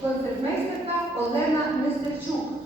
концертмейстерка Олена Нестерчук.